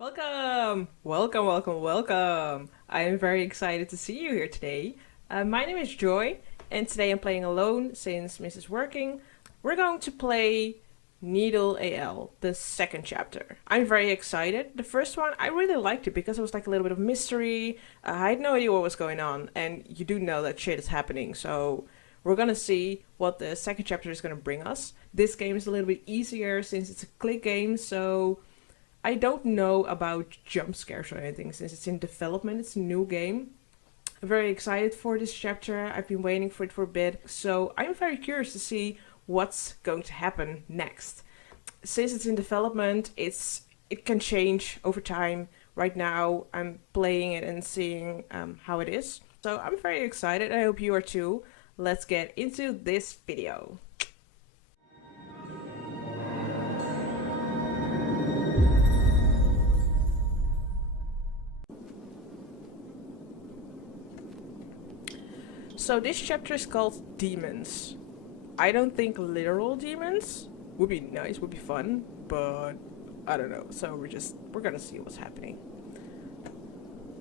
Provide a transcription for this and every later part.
Welcome! Welcome, welcome, welcome! I am very excited to see you here today. My name is Joy, and today I'm playing alone since Miss is working. We're going to play Needle AL, the second chapter. I'm very excited. The first one, I really liked it because it was like a little bit of mystery. I had no idea what was going on, and you do know that shit is happening, so we're gonna see what the second chapter is gonna bring us. This game is a little bit easier since it's a click game, so I don't know about jump scares or anything since it's in development. It's a new game. I'm very excited for this chapter. I've been waiting for it for a bit, so I'm very curious to see what's going to happen next. Since it's in development, it can change over time. Right now, I'm playing it and seeing how it is. So I'm very excited. I hope you are too. Let's get into this video. So this chapter is called Demons. I don't think literal demons would be nice, would be fun, but I don't know. So we're gonna see what's happening.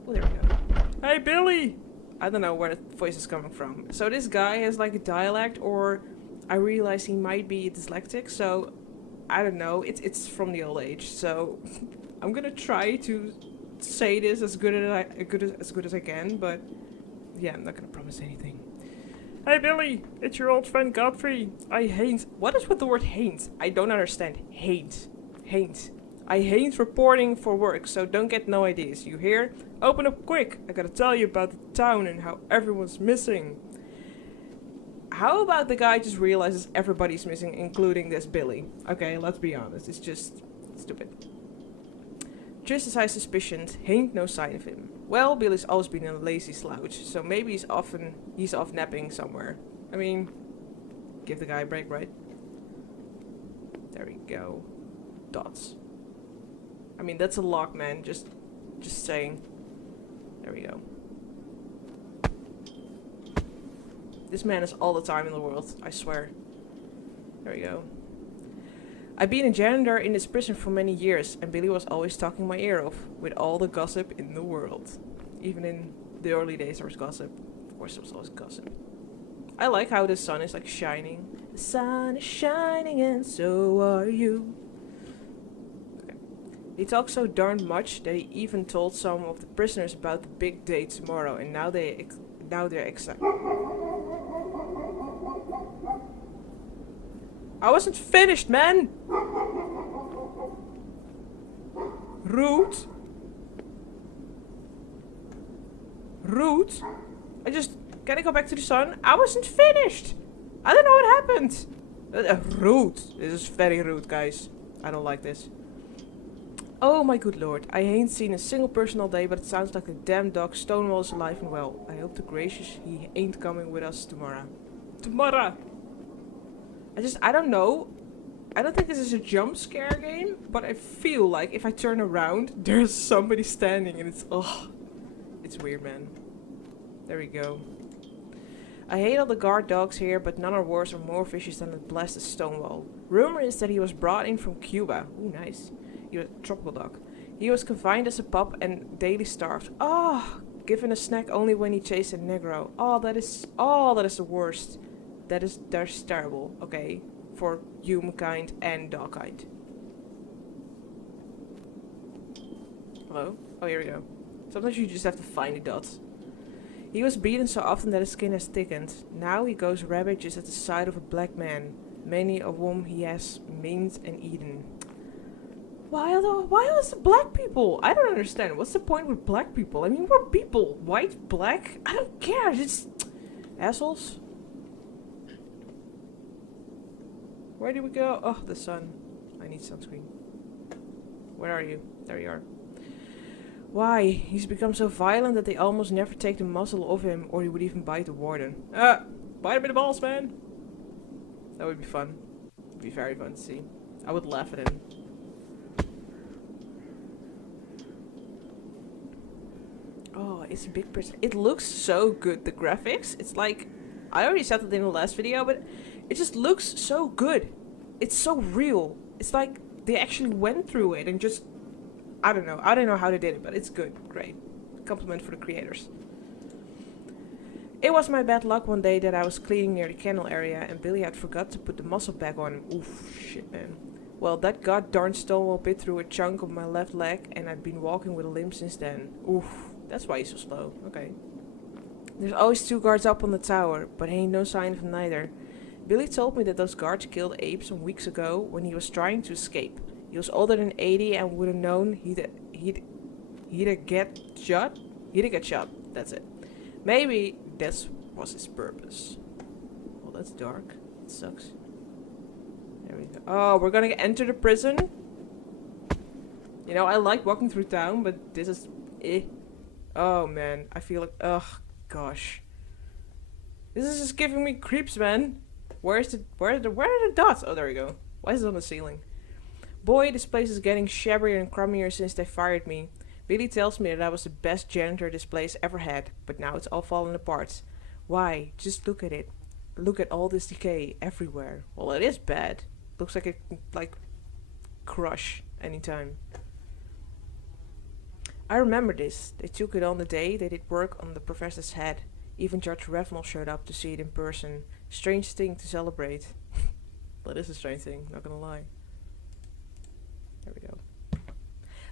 Well, there we go. Hey Billy! I don't know where the voice is coming from. So this guy has like a dialect, or I realize he might be dyslexic. So I don't know. It's from the old age. So I'm gonna try to say this as good as I can, but yeah, I'm not gonna promise anything. Hey Billy, it's your old friend Godfrey. I hate. What is with the word hate? I don't understand. Hate. Hate. I hate reporting for work, so don't get no ideas. You hear? Open up quick. I gotta tell you about the town and how everyone's missing. How about the guy just realizes everybody's missing, including this Billy? Okay, let's be honest. It's just stupid. Just as I suspicioned, ain't no sign of him. Well, Billy's always been a lazy slouch, so maybe he's off napping somewhere. I mean, give the guy a break, right? There we go. Dots. I mean, that's a lock, man. Just saying. There we go. This man has all the time in the world, I swear. There we go. I've been a janitor in this prison for many years, and Billy was always talking my ear off, with all the gossip in the world. Even in the early days there was gossip. Of course there was always gossip. I like how the sun is like shining. The sun is shining and so are you. Okay. He talked so darn much that he even told some of the prisoners about the big day tomorrow, and now they're excited. I wasn't finished, man! Rude. Rude. Can I go back to the sun? I wasn't finished! I don't know what happened! Rude. This is very rude, guys. I don't like this. Oh my good lord. I ain't seen a single person all day, but it sounds like the damn dog Stonewall is alive and well. I hope to gracious he ain't coming with us tomorrow. Tomorrow! I don't know. I don't think this is a jump scare game, but I feel like if I turn around, there's somebody standing and it's weird, man. There we go. I hate all the guard dogs here, but none are worse or more vicious than the blasted Stonewall. Rumor is that he was brought in from Cuba. Ooh, nice. He was a tropical dog. He was confined as a pup and daily starved. Given a snack only when he chased a Negro. That is the worst. That's terrible, okay, for humankind and dogkind. Hello? Oh, here we go. Sometimes you just have to find the dots. He was beaten so often that his skin has thickened. Now he goes rabid just at the sight of a black man, many of whom he has maimed and eaten. Why is it black people? I don't understand. What's the point with black people? I mean, we're people. White, black, I don't care. Just assholes. Where did we go? Oh, the sun. I need sunscreen. Where are you? There you are. Why? He's become so violent that they almost never take the muzzle off him, or he would even bite the warden. Bite him in the balls, man! That would be fun. It would be very fun to see. I would laugh at him. Oh, it's a big person. It looks so good, the graphics. It's like, I already said that in the last video, but it just looks so good. It's so real. It's like they actually went through it and just I don't know. I don't know how they did it, but it's good. Great. Compliment for the creators. It was my bad luck one day that I was cleaning near the kennel area and Billy had forgot to put the muzzle back on him. Oof, shit, man. Well, that god darn Stonewall bit through a chunk of my left leg and I've been walking with a limp since then. Oof, that's why he's so slow. Okay. There's always 2 guards up on the tower, but ain't no sign of neither. Billy told me that those guards killed Abe some weeks ago when he was trying to escape. He was older than 80 and would have known he'd get shot. He'd get shot. That's it. Maybe this was his purpose. Well, that's dark. It sucks. There we go. Oh, we're gonna enter the prison. You know, I like walking through town, but this is Oh man, I feel like ugh, gosh. This is just giving me creeps, man. Where are the dots? Oh, there we go. Why is it on the ceiling? Boy, this place is getting shabbier and crummier since they fired me. Billy tells me that I was the best janitor this place ever had, but now it's all falling apart. Why? Just look at it. Look at all this decay everywhere. Well, it is bad. Looks like it like crush anytime. I remember this. They took it on the day they did work on the professor's head. Even Judge Revenel showed up to see it in person. Strange thing to celebrate. That is a strange thing, not gonna lie. There we go.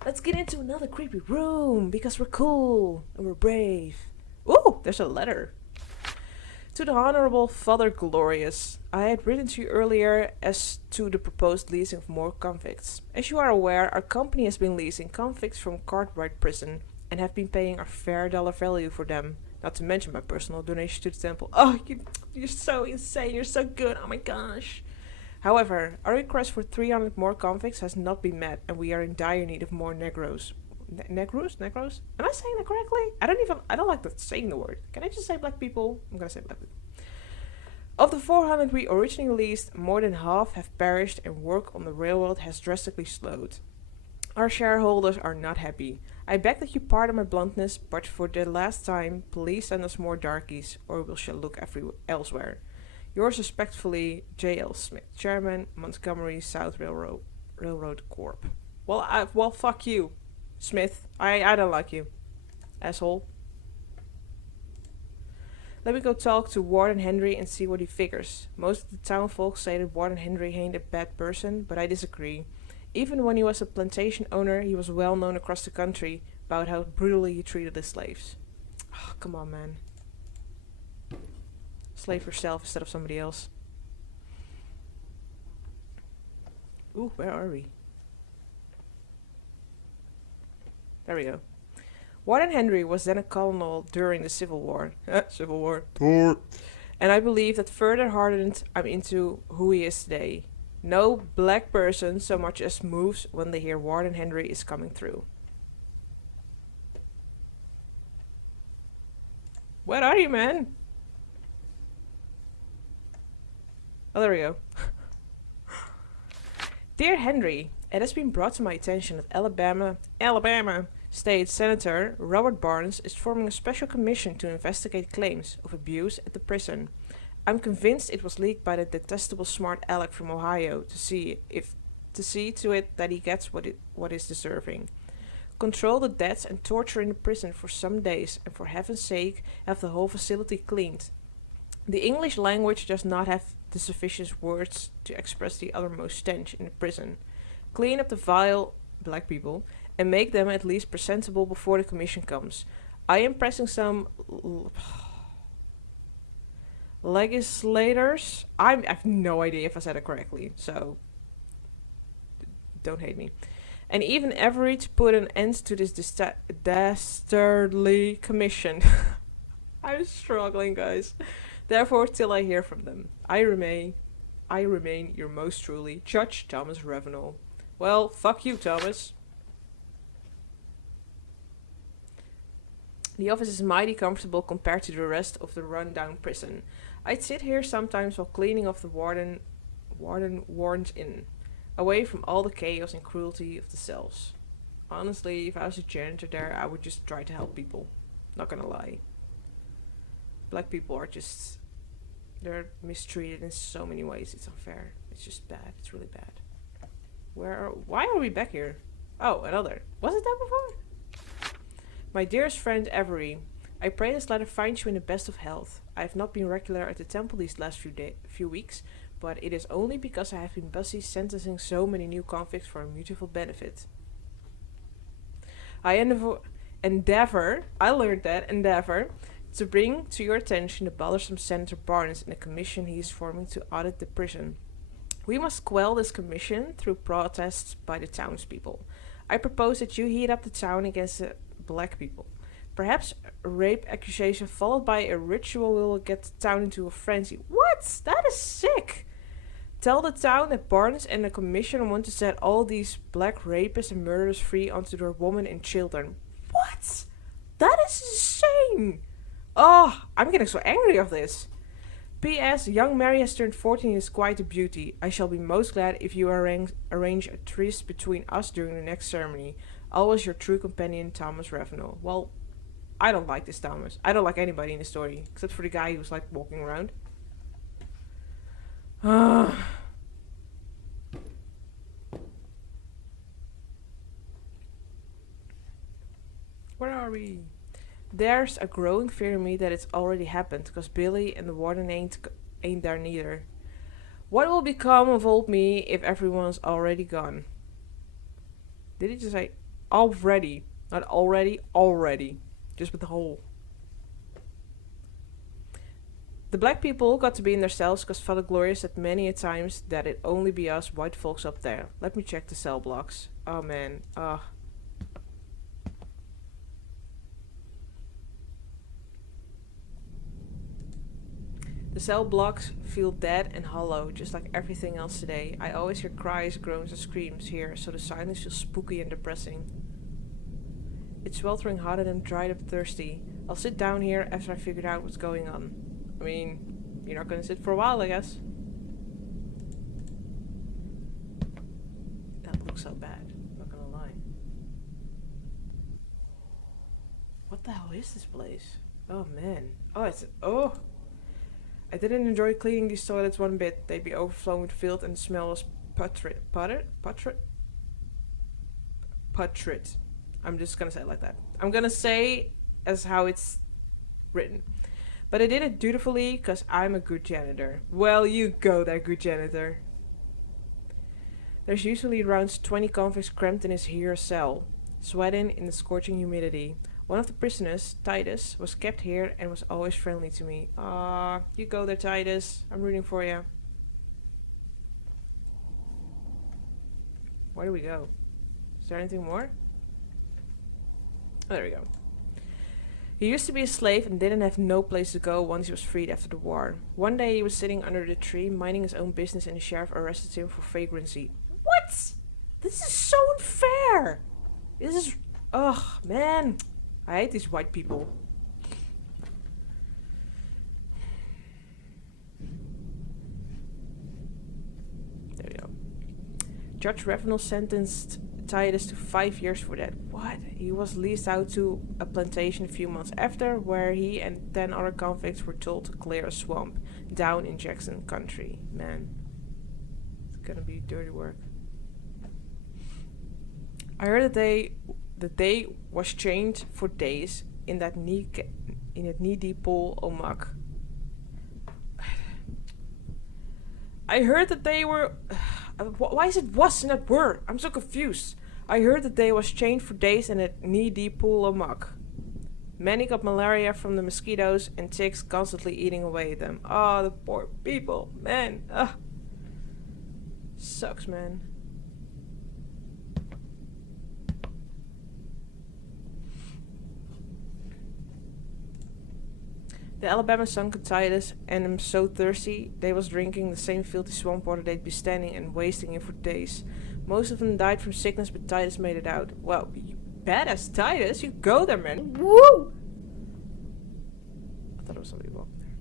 Let's get into another creepy room, because we're cool and we're brave. Ooh, there's a letter. To the Honorable Father Glorious, I had written to you earlier as to the proposed leasing of more convicts. As you are aware, our company has been leasing convicts from Cartwright Prison and have been paying a fair dollar value for them. Not to mention my personal donation to the temple. Oh, you're so insane. You're so good. Oh my gosh. However, our request for 300 more convicts has not been met, and we are in dire need of more Negros. Negros? Negros? Am I saying that correctly? I don't like saying the word. Can I just say black people? I'm gonna say black people. Of the 400 we originally leased, more than half have perished and work on the railroad has drastically slowed. Our shareholders are not happy. I beg that you pardon my bluntness, but for the last time, please send us more darkies, or we shall look elsewhere. Yours respectfully, J.L. Smith, Chairman, Montgomery South Railroad Corp. Well, fuck you, Smith. I don't like you, asshole. Let me go talk to Warden Henry and see what he figures. Most of the town folks say that Warden Henry ain't a bad person, but I disagree. Even when he was a plantation owner, he was well known across the country about how brutally he treated his slaves. Oh, come on, man. Slave yourself instead of somebody else. Ooh, where are we? There we go. Warden Henry was then a colonel during the Civil War. Civil War. And I believe that further hardened I'm into who he is today. No black person so much as moves when they hear Warden Henry is coming through. Where are you, man? Oh, there we go. Dear Henry, it has been brought to my attention that Alabama State Senator Robert Barnes is forming a special commission to investigate claims of abuse at the prison. I'm convinced it was leaked by the detestable smart aleck from Ohio to see to it that he gets what is deserving. Control the deaths and torture in the prison for some days, and for heaven's sake, have the whole facility cleaned. The English language does not have the sufficient words to express the uttermost stench in the prison. Clean up the vile black people and make them at least presentable before the commission comes. I am pressing some legislators. I have no idea if I said it correctly, so don't hate me. And even Every to put an end to this dastardly commission. I'm struggling, guys. Therefore, till I hear from them, I remain your most truly, Judge Thomas Revenel. Well, fuck you, Thomas. The office is mighty comfortable compared to the rest of the run-down prison. I'd sit here sometimes while cleaning off the warden's inn, away from all the chaos and cruelty of the cells. Honestly, if I was a janitor there, I would just try to help people. Not gonna lie. Black people are just... they're mistreated in so many ways. It's unfair. It's just bad. It's really bad. Why are we back here? Oh, another. Was it that before? My dearest friend Avery, I pray this letter finds you in the best of health. I have not been regular at the temple these last few weeks, but it is only because I have been busy sentencing so many new convicts for a mutual benefit. I I learned that, endeavor to bring to your attention the bothersome Senator Barnes and the commission he is forming to audit the prison. We must quell this commission through protests by the townspeople. I propose that you heat up the town against the black people. Perhaps a rape accusation followed by a ritual will get the town into a frenzy. What? That is sick! Tell the town that Barnes and the commission want to set all these black rapists and murderers free onto their women and children. What? That is insane! Oh, I'm getting so angry of this. P.S. Young Mary has turned 14 and is quite a beauty. I shall be most glad if you arrange a tryst between us during the next ceremony. Always your true companion, Thomas Ravenel. Well, I don't like this Thomas. I don't like anybody in the story, except for the guy who's like walking around. Where are we? There's a growing fear in me that it's already happened, because Billy and the warden ain't there neither. What will become of old me if everyone's already gone? Did he just say already? Not already, already. Just with the whole. The black people got to be in their cells because Father Gloria said many a times that it only be us white folks up there. Let me check the cell blocks. Oh man, The cell blocks feel dead and hollow, just like everything else today. I always hear cries, groans, and screams here, so the silence feels spooky and depressing. It's sweltering hot and I'm dried up thirsty. I'll sit down here after I figured out what's going on. I mean, you're not gonna sit for a while, I guess. That looks so bad, not gonna lie. What the hell is this place? Oh man. Oh! I didn't enjoy cleaning these toilets one bit. They'd be overflowing with filth and the smell was putrid. I'm just gonna say it like that. I'm gonna say as how it's written. But I did it dutifully because I'm a good janitor. Well, you go there, good janitor. There's usually around 20 convicts cramped in his here cell, sweating in the scorching humidity. One of the prisoners, Titus, was kept here and was always friendly to me. Ah, you go there, Titus. I'm rooting for you. Where do we go? Is there anything more? Oh, there we go. He used to be a slave and didn't have no place to go once he was freed after the war. One day he was sitting under the tree, minding his own business, and the sheriff arrested him for vagrancy. What? This is so unfair! This is... Ugh, man. I hate these white people. There we go. Judge Ravenel sentenced Titus to 5 years for that. What? He was leased out to a plantation a few months after, where he and 10 other convicts were told to clear a swamp down in Jackson Country. Man, it's gonna be dirty work. I heard that they was chained for days in that knee-deep pool of muck. I heard that they were... why is it was in that word? I'm so confused. I heard that they was chained for days in a knee-deep pool of muck. Many got malaria from the mosquitoes and ticks constantly eating away at them. Oh, the poor people, man. Ugh. Sucks, man. The Alabama sun could Titus, and I'm so thirsty, they was drinking the same filthy swamp water they'd be standing and wasting in for days. Most of them died from sickness, but Titus made it out. Well, you badass Titus, you go there, man. Woo! I thought it was somebody walking there.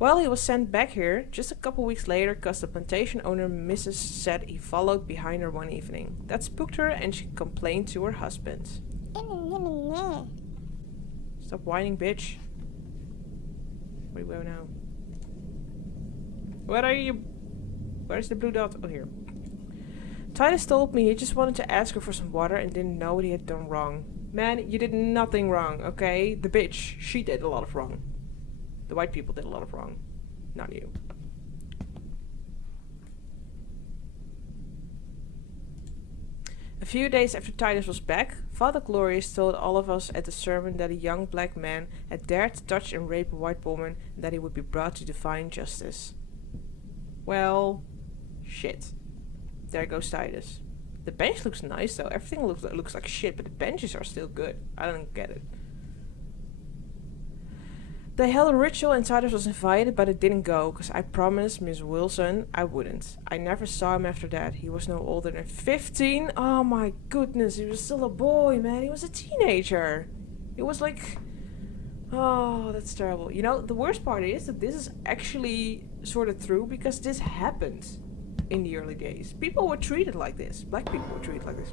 Well, he was sent back here just a couple weeks later because the plantation owner, Mrs. said he followed behind her one evening. That spooked her and she complained to her husband. Stop whining, bitch. Where do we go now? Where are you? Where's the blue dot? Oh, here. Titus told me he just wanted to ask her for some water and didn't know what he had done wrong. Man, you did nothing wrong, okay? The bitch, she did a lot of wrong. The white people did a lot of wrong. Not you. A few days after Titus was back, Father Glorious told all of us at the sermon that a young black man had dared to touch and rape a white woman and that he would be brought to divine justice. Well, shit. There goes Titus. The bench looks nice though. Everything looks like shit, but the benches are still good. I don't get it. They held a ritual and Titus was invited, but it didn't go, because I promised Miss Wilson I wouldn't. I never saw him after that. He was no older than 15. Oh my goodness, he was still a boy, man. He was a teenager. It was like... Oh, that's terrible. You know, the worst part is that this is actually sort of true, because this happened in the early days. People were treated like this. Black people were treated like this.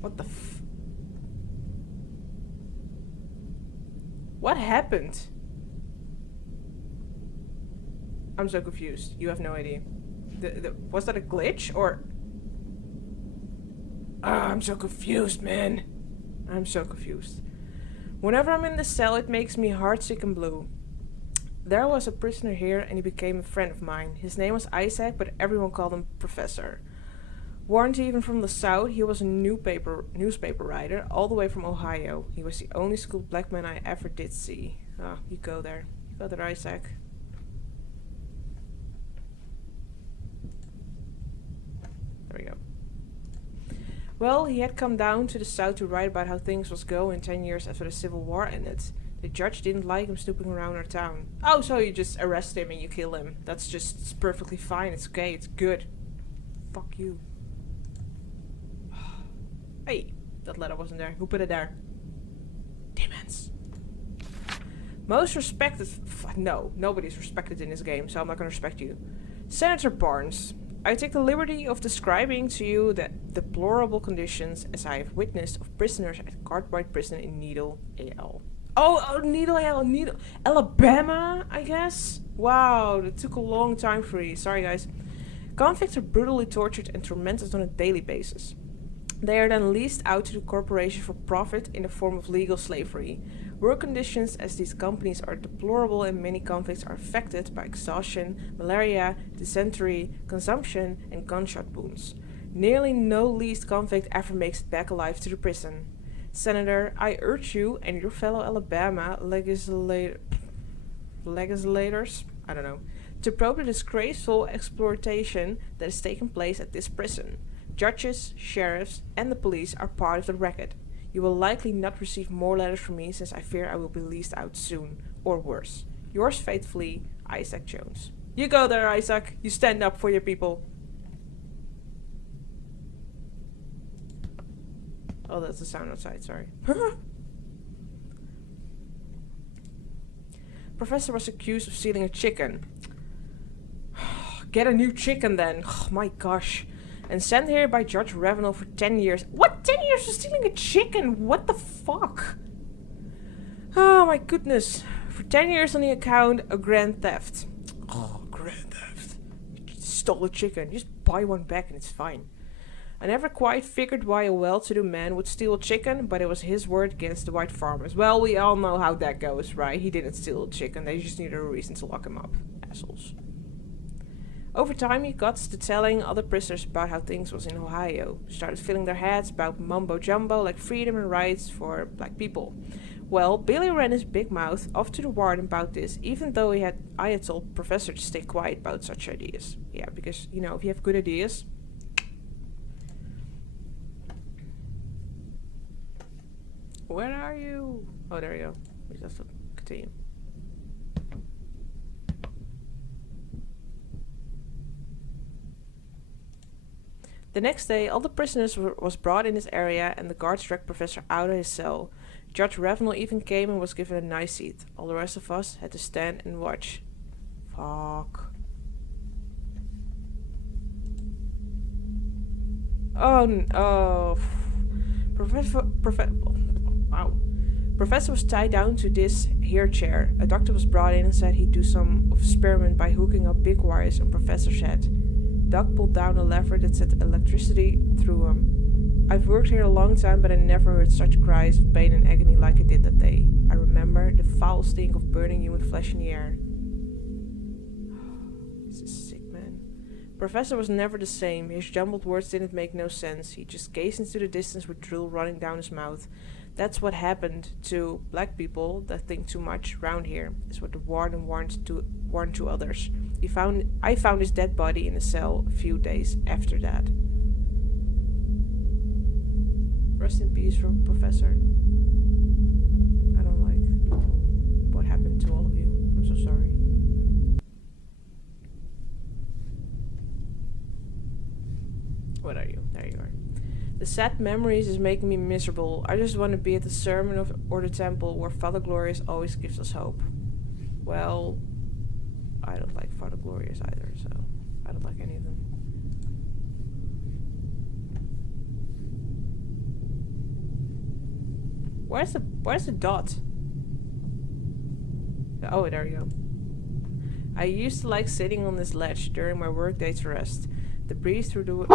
What the f... What happened? I'm so confused. You have no idea. Was that a glitch or... I'm so confused, man. I'm so confused. Whenever I'm in the cell, it makes me heartsick and blue. There was a prisoner here and he became a friend of mine. His name was Isaac, but everyone called him Professor. Warned even from the South, he was a newspaper writer all the way from Ohio. He was the only schooled black man I ever did see. Ah, you go there. You go there, Isaac. There we go. Well, he had come down to the South to write about how things was going 10 years after the Civil War ended. The judge didn't like him snooping around our town. Oh, so you just arrest him and you kill him. That's just it's perfectly fine. It's okay. It's good. Fuck you. Hey, that letter wasn't there. Who put it there? Demons. Most respected... No, nobody's respected in this game, so I'm not gonna respect you. Senator Barnes. I take the liberty of describing to you the deplorable conditions as I have witnessed of prisoners at Cartwright Prison in Needle, AL. Oh, Needle, AL, Needle... Alabama, I guess? Wow, that took a long time for you. Sorry, guys. Convicts are brutally tortured and tormented on a daily basis. They are then leased out to the corporation for profit in the form of legal slavery. Work conditions as these companies are deplorable and many convicts are affected by exhaustion, malaria, dysentery, consumption, and gunshot wounds. Nearly no leased convict ever makes it back alive to the prison. Senator, I urge you and your fellow Alabama legislators, I don't know, to probe the disgraceful exploitation that has taken place at this prison. Judges, sheriffs, and the police are part of the racket. You will likely not receive more letters from me since I fear I will be leased out soon, or worse. Yours faithfully, Isaac Jones. You go there, Isaac. You stand up for your people. Oh, that's the sound outside, sorry. Professor was accused of stealing a chicken. Get a new chicken then. Oh my gosh. And sent here by Judge Ravenel for 10 years. What? 10 years for stealing a chicken? What the fuck? Oh my goodness. For 10 years on the account of grand theft. Oh, grand theft. You stole a chicken. Just buy one back and it's fine. I never quite figured why a well-to-do man would steal a chicken, but it was his word against the white farmers. Well, we all know how that goes, right? He didn't steal a chicken. They just needed a reason to lock him up. Assholes. Over time, he got to telling other prisoners about how things was in Ohio. Started filling their heads about mumbo-jumbo like freedom and rights for black people. Well, Billy ran his big mouth off to the warden about this, even though I had told Professor to stay quiet about such ideas. Yeah, because, you know, if you have good ideas... Where are you? Oh, there you go. We just have to continue. The next day, all the prisoners was brought in this area and the guards dragged Professor out of his cell. Judge Ravenel even came and was given a nice seat. All the rest of us had to stand and watch. Fuck. Oh, Wow. Professor was tied down to this here chair. A doctor was brought in and said he'd do some experiment by hooking up big wires on Professor's head. Doc pulled down a lever that sent electricity through him. I've worked here a long time, but I never heard such cries of pain and agony like I did that day. I remember the foul stink of burning human flesh in the air. This is sick, man. Professor was never the same. His jumbled words didn't make no sense. He just gazed into the distance with drool running down his mouth. That's what happened to black people that think too much round here, is what the warden warned to others. I found his dead body in a cell a few days after that. Rest in peace, Professor. I don't like what happened to all of you. I'm so sorry. What are you? There you are. The sad memories is making me miserable. I just want to be at the sermon or the temple where Father Glorious always gives us hope. Well, I don't like Father Glorious either, so I don't like any of them. Where's the dot? Oh, there you go. I used to like sitting on this ledge during my work day to rest. The breeze through the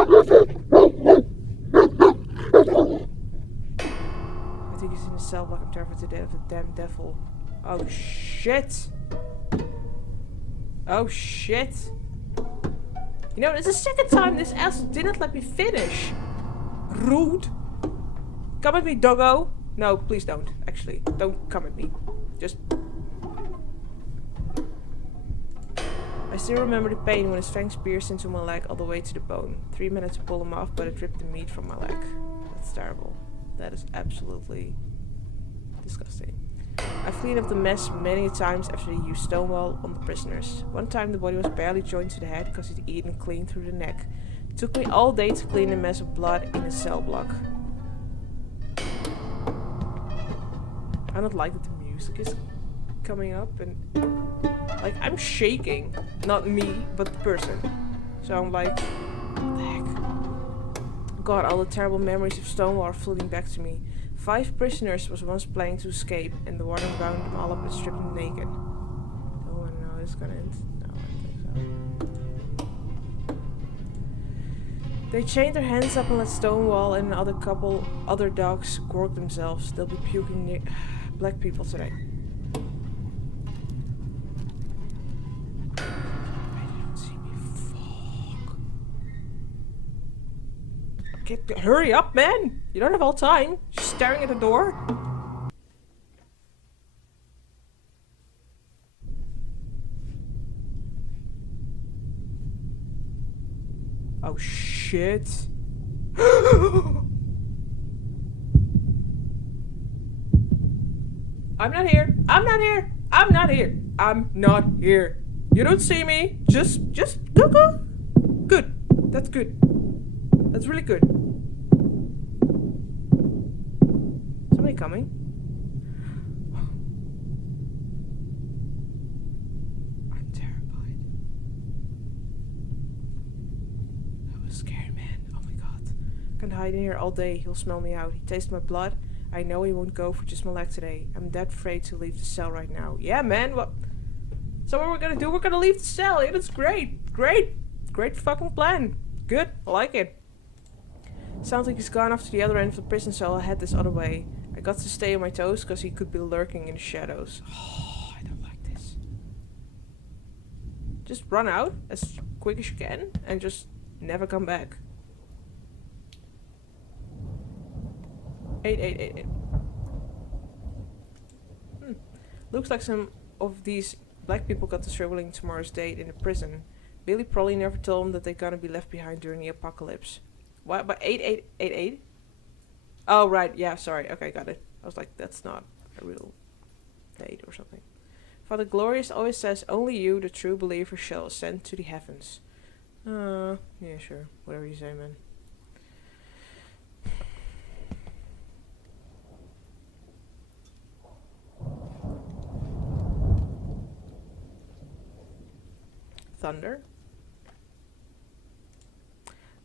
I think he's in a cell block. I'm terrified to death of the damn devil. Oh shit! Oh shit! You know, it's the second time this asshole didn't let me finish. Rude! Come at me, doggo! No, please don't. Actually, don't come at me. Just... I still remember the pain when his fangs pierced into my leg all the way to the bone. 3 minutes to pull him off, but it ripped the meat from my leg. That's terrible. That is absolutely disgusting. I've cleaned up the mess many times after they used Stonewall on the prisoners. One time the body was barely joined to the head because he'd eaten clean through the neck. It took me all day to clean the mess of blood in his cell block. I don't like that the music is coming up and... Like, I'm shaking. Not me, but the person. So I'm like, what the heck? God, all the terrible memories of Stonewall are flooding back to me. 5 prisoners was once planning to escape, and the warden bound them all up and stripped them naked. Oh, I know it's gonna end. No, I don't think so. They chained their hands up and let Stonewall and another couple other dogs gorg themselves. They'll be puking near black people today. Hurry up, man! You don't have all time. Just staring at the door. Oh shit. I'm not here. I'm not here. I'm not here. I'm not here. You don't see me. Just go. Good. That's good. That's really good. Somebody coming? I'm terrified. That was scary, man. Oh my god. I can't hide in here all day. He'll smell me out. He tastes my blood. I know he won't go for just my leg today. I'm that afraid to leave the cell right now. Yeah, man. What? So what we're gonna do? We're gonna leave the cell. Yeah, that's great. Great fucking plan. Good. I like it. Sounds like he's gone off to the other end of the prison, so I'll head this other way. I got to stay on my toes because he could be lurking in the shadows. Oh, I don't like this. Just run out as quick as you can and just never come back. 8888. Looks like some of these black people got to struggling tomorrow's date in the prison. Billy probably never told them that they're gonna be left behind during the apocalypse. What? But 8888? Oh, right. Yeah, sorry. Okay, got it. I was like, that's not a real date or something. Father Glorious always says, only you, the true believer, shall ascend to the heavens. Yeah, sure. Whatever you say, man. Thunder.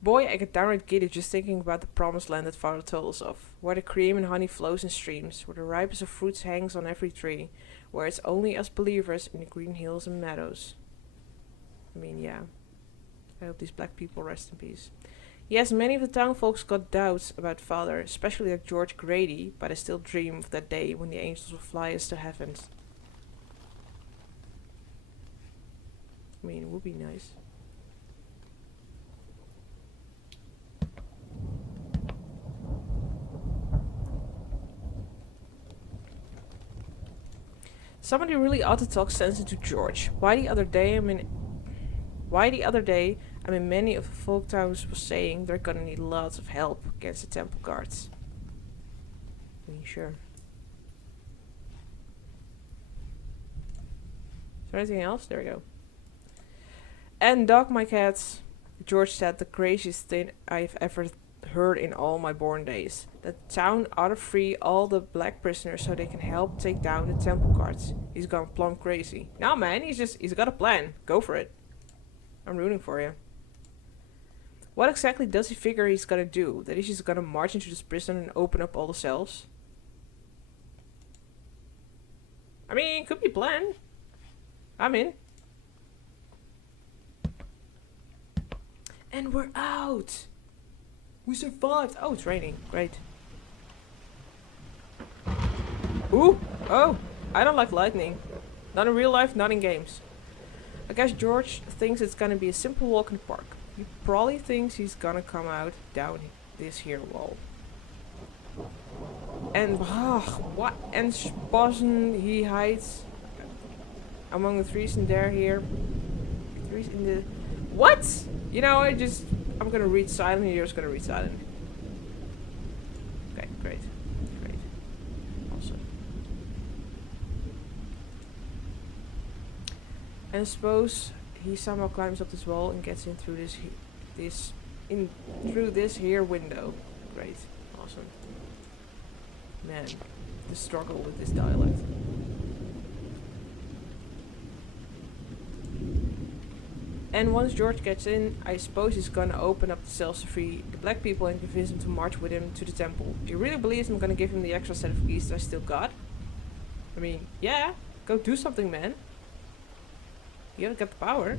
Boy, I get downright giddy just thinking about the promised land that father told us of, where the cream and honey flows in streams, where the ripest of fruits hangs on every tree, where it's only us believers in the green hills and meadows. I mean, yeah. I hope these black people rest in peace. Yes, many of the town folks got doubts about father, especially like George Grady, but I still dream of that day when the angels will fly us to heavens. I mean, it would be nice. Somebody really ought to talk sense into George. Why the other day many of the folk towns was saying they're gonna need lots of help against the temple guards. I mean, sure. Is there anything else? There we go. And dog my cats, George said the craziest thing I've ever heard in all my born days. The town ought to free all the black prisoners so they can help take down the temple guards. He's gone plumb crazy. Nah, man, he's got a plan. Go for it. I'm rooting for you. What exactly does he figure he's gonna do? That he's just gonna march into this prison and open up all the cells? I mean, could be a plan. I'm in. And we're out! We survived! Oh, it's raining. Great. Ooh! Oh! I don't like lightning. Not in real life, not in games. I guess George thinks it's gonna be a simple walk in the park. He probably thinks he's gonna come out down this here wall. And what? And Spossen, he hides among the trees in there here. Trees in the... What? You know, I'm gonna read silent, you're just gonna read silent. Okay, great. Great. Awesome. And suppose he somehow climbs up this wall and gets in through through this here window. Great. Awesome. Man, the struggle with this dialect. And once George gets in, I suppose he's gonna open up the cells to free the black people and convince them to march with him to the temple. Do you really believe I'm gonna give him the extra set of keys that I still got? I mean, yeah, go do something, man. You haven't got the power.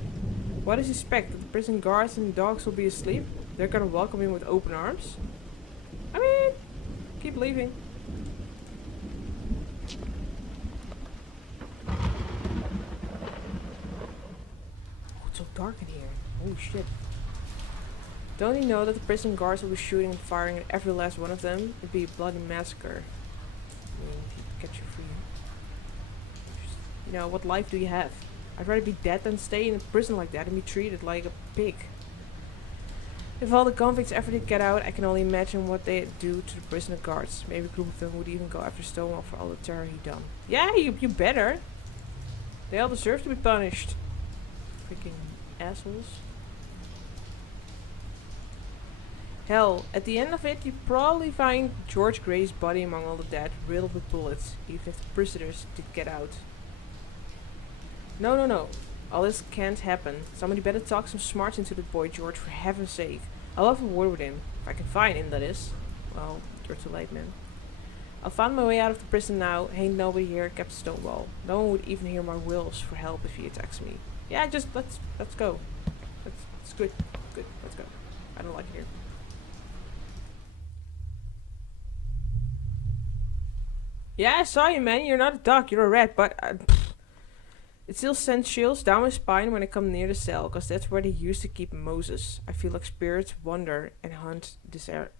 What does he expect? That the prison guards and dogs will be asleep? They're gonna welcome him with open arms? I mean, keep believing. It's so dark in here. Holy shit. Don't you know that the prison guards will be shooting and firing at every last one of them? It'd be a bloody massacre. I mean, if you get you free. You know, what life do you have? I'd rather be dead than stay in a prison like that and be treated like a pig. If all the convicts ever did get out, I can only imagine what they'd do to the prisoner guards. Maybe a group of them would even go after Stonewall for all the terror he done. Yeah, you better. They all deserve to be punished. Freaking assholes. Hell, at the end of it, you probably find George Gray's body among all the dead, riddled with bullets, even if the prisoners did get out. No. All this can't happen. Somebody better talk some smarts into the boy, George, for heaven's sake. I'll have a word with him. If I can find him, that is. Well, you're too late, man. I'll find my way out of the prison now. Ain't nobody here except Stonewall. No one would even hear my wills for help if he attacks me. Yeah, just let's go. That's good. Good, let's go. I don't like it here. Yeah, I saw you, man. You're not a dog, you're a rat, but... It still sends chills down my spine when I come near the cell, cause that's where they used to keep Moses. I feel like spirits wander and hunt this area.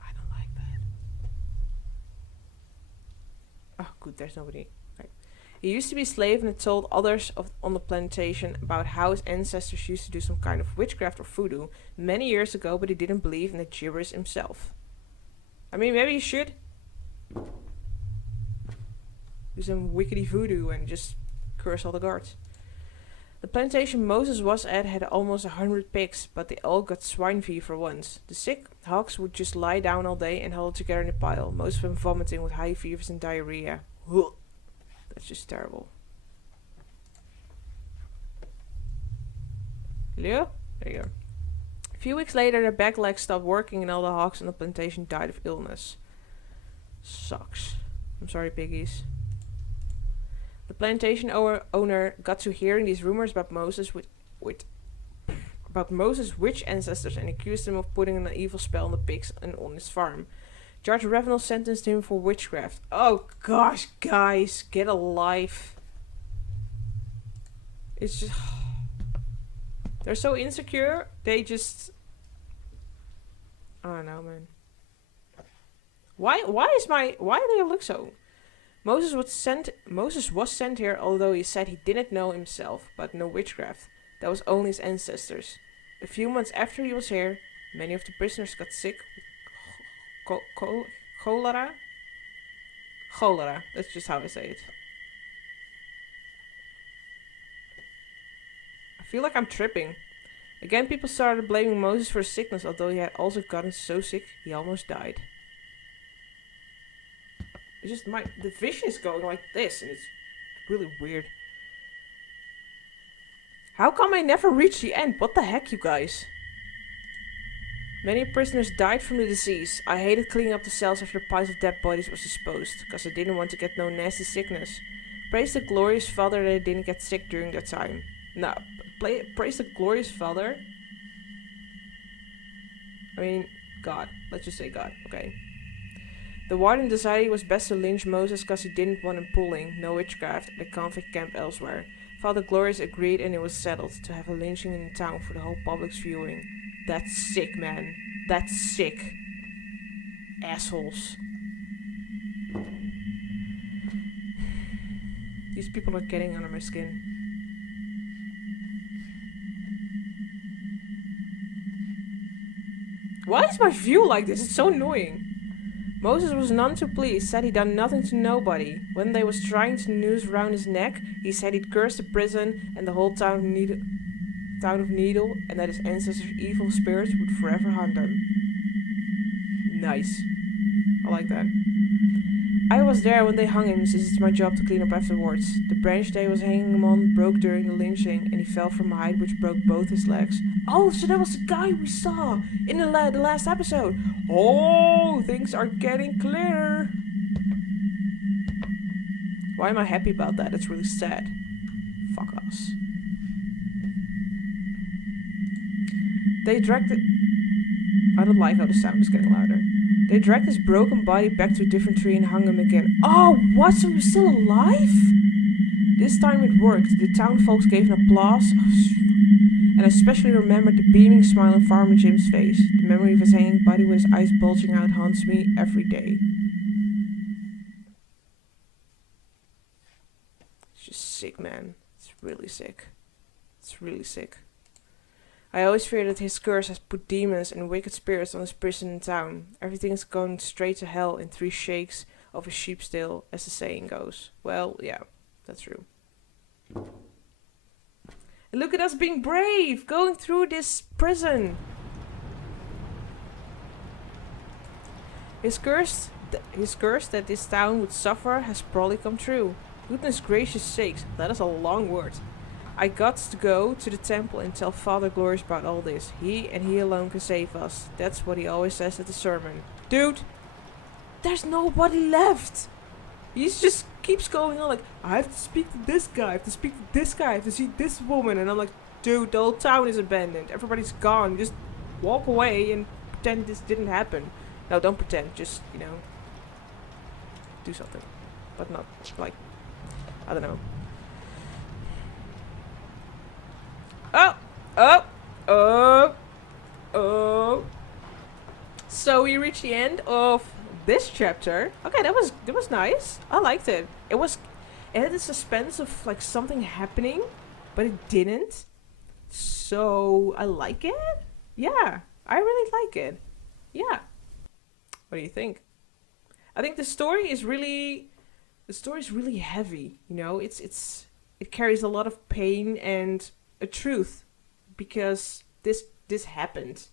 I don't like that. Oh, good, there's nobody. Right. He used to be a slave and had told others on the plantation about how his ancestors used to do some kind of witchcraft or voodoo many years ago, but he didn't believe in the gibberish himself. I mean, maybe he should. Do some wickedy voodoo and just curse all the guards. The plantation Moses was at had almost 100 pigs, but they all got swine fever once. The sick hogs would just lie down all day and huddle together in a pile, most of them vomiting with high fevers and diarrhea. Ugh. That's just terrible. Hello? There you go. A few weeks later, their back legs stopped working and all the hogs on the plantation died of illness. Sucks. I'm sorry, piggies. The plantation owner got to hearing these rumors about Moses about Moses' witch ancestors and accused him of putting an evil spell on the pigs and on his farm. Judge Ravenel sentenced him for witchcraft. Oh gosh, guys, get a life. It's just... They're so insecure, they just... I don't know, man. Why do they look so? Moses was sent here, although he said he didn't know himself, but no witchcraft. That was only his ancestors. A few months after he was here, many of the prisoners got sick with cholera. Cholera, that's just how I say it. I feel like I'm tripping. Again, people started blaming Moses for his sickness, although he had also gotten so sick he almost died. It's just the vision is going like this, and it's really weird. How come I never reached the end? What the heck, you guys? Many prisoners died from the disease. I hated cleaning up the cells after piles of dead bodies was disposed, because I didn't want to get no nasty sickness. Praise the glorious Father that I didn't get sick during that time. No, praise the glorious Father. I mean, God. Let's just say God, okay. The warden decided it was best to lynch Moses because he didn't want him pulling no witchcraft at a convict camp elsewhere. Father Glorious agreed and it was settled to have a lynching in the town for the whole public's viewing. That's sick, man. That's sick. Assholes. These people are getting under my skin. Why is my view like this? It's so annoying. Moses was none too pleased, said he'd done nothing to nobody. When they was trying to noose round his neck, he said he'd cursed the prison and the whole town of Needle, and that his ancestors' evil spirits would forever haunt them. Nice. I like that. I was there when they hung him, since it's my job to clean up afterwards. The branch they was hanging him on broke during the lynching, and he fell from a height which broke both his legs. Oh, so that was the guy we saw in the last episode. Oh, things are getting clearer. Why am I happy about that? It's really sad. Fuck us. They dragged it. I don't like how the sound is getting louder. They dragged his broken body back to a different tree and hung him again. Oh, what? So he was still alive? This time it worked. The town folks gave an applause. And I especially remembered the beaming smile on Farmer Jim's face. The memory of his hanging body with his eyes bulging out haunts me every day. It's just sick, man. It's really sick. It's really sick. I always fear that his curse has put demons and wicked spirits on his prison and town. Everything is going straight to hell in 3 shakes of a sheep's tail, as the saying goes. Well, yeah, that's true. And look at us being brave, going through this prison. His curse that this town would suffer has probably come true. Goodness gracious sakes, that is a long word. I got to go to the temple and tell Father Glorious about all this. He and he alone can save us. That's what he always says at the sermon. Dude, there's nobody left. He just keeps going on like, I have to speak to this guy, I have to speak to this guy, I have to see this woman. And I'm like, dude, the whole town is abandoned. Everybody's gone. Just walk away and pretend this didn't happen. No, don't pretend. Just, do something. But not, like, I don't know. Oh. So we reached the end of this chapter. Okay, that was nice. I liked it. It had the suspense of like something happening, but it didn't. So I like it. Yeah, I really like it. Yeah. What do you think? I think the story is really heavy. It carries a lot of pain and a truth, because this happened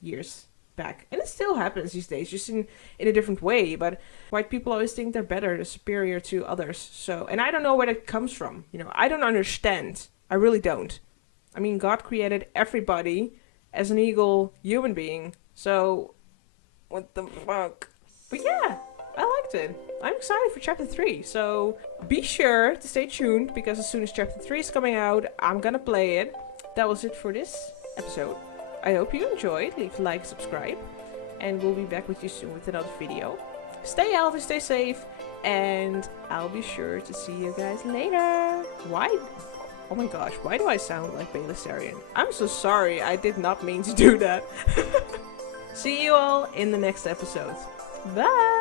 years back, and it still happens these days, just in a different way. But white people always think they're better, they're superior to others. So, and I don't know where that comes from. I don't understand. I really don't. I mean, God created everybody as an equal human being. So, what the fuck? But yeah, I liked it. I'm excited for chapter 3. So, be sure to stay tuned because as soon as chapter 3 is coming out, I'm gonna play it. That was it for this episode. I hope you enjoyed. Leave a like, subscribe, and we'll be back with you soon with another video. Stay healthy, stay safe, and I'll be sure to see you guys later. Why? Oh my gosh, why do I sound like Baylessarian? I'm so sorry, I did not mean to do that. See you all in the next episode. Bye!